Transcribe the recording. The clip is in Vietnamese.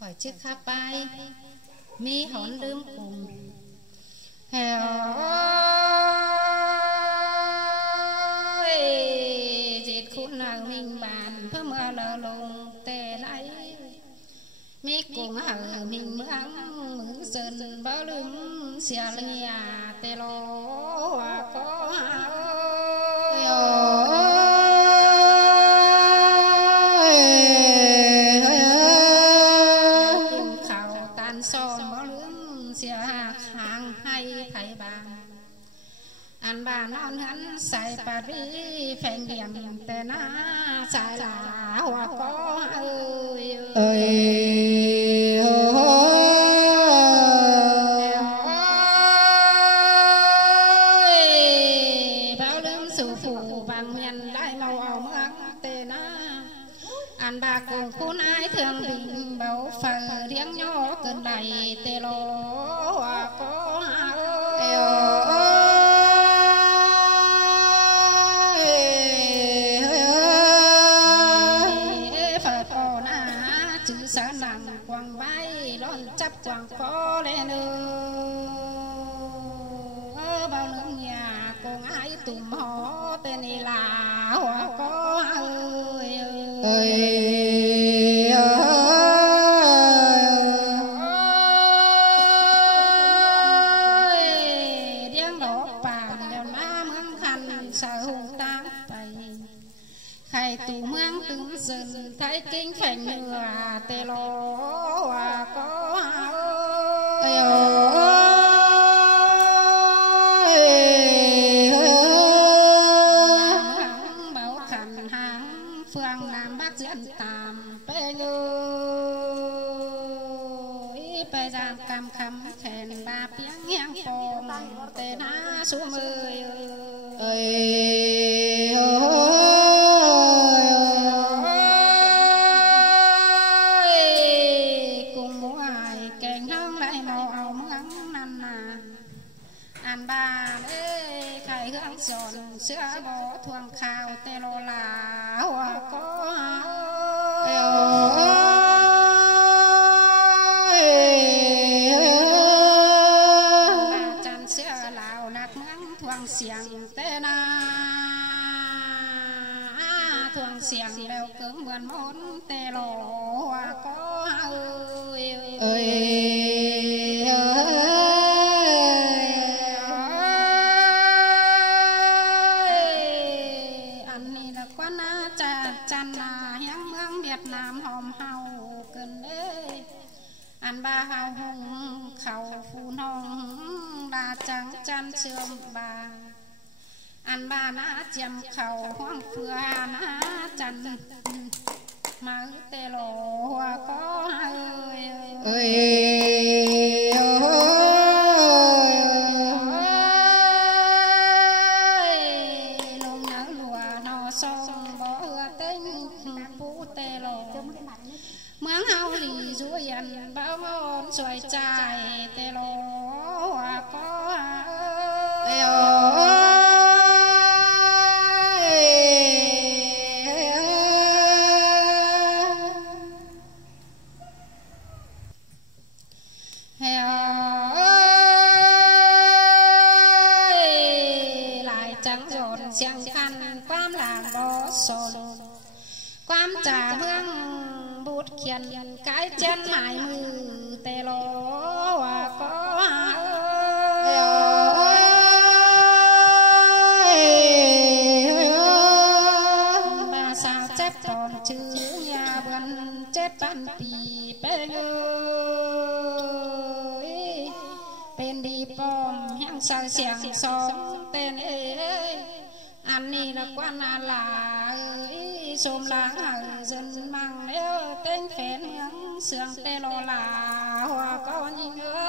hỏi chiếc khá bay mi hón đơm cùng hèo dệt khốn nào mình bàn phơ mưa lờ lùng tè lại mi cùng hở mình mướn mướn sơn bao lưng xìa lưng nhà tè lo có anh bà non hắn sai bà đi phèn điểm tên á sai là hoa có ơi ơi bao đêm sủ phủ bằng miền đại màu ảo mưa tên á anh bà cùng khôn ai thường bình bảo phở riêng nhỏ cơn đầy tê lô hoa có ơi quàng có lên ở bao nước nhà cùng ai tụm họ tên này là hoa có ơi ơi điên đỏ bàn đèo má mướn khăn sợ hùng tám tay khai tù mướn tướng dần thấy kinh phèn nửa tê lo hoa có bảo khẩn hàng phương nam bắc diễn tàm bê ngơi bê giang cam khăm khen ba tiếng nhang phồm tên á xuống ơi ơi anh ba để khai hướng giòn sữa bò thuồng khao tê lô là hoa có chăn sữa lào nạc mắng thuồng xiềng tê na thuồng xiềng đều cứng buồn món tê lô hoa có ơi ơi Nam hòm hào cần ơi anh ba hào hùng khẩu phù nông đa trắng chăn sương bà anh ba ná chém khẩu hoang phưa ná chăn mà tê lộ hoa có ơi ơi lùng nhớ lùa nó sông bỏ tính phú tê lộ mướn hao lì rủi ăn bao môn xoay trái tê lô hoa có lại trắng rộn xiang khăn quam làng bó sồn quam trà hương bút khiên cái chân mài mư tê lô hoa có bà sao chép còn chữ nhà vườn chết ban bì bê ngơi tên đi bom hang sao xiang xóm tên ơi anh ni là quan là ơi xôm láng hở dân mang nếu tên phèn hướng sương tê lô là hoa có nhìn ơi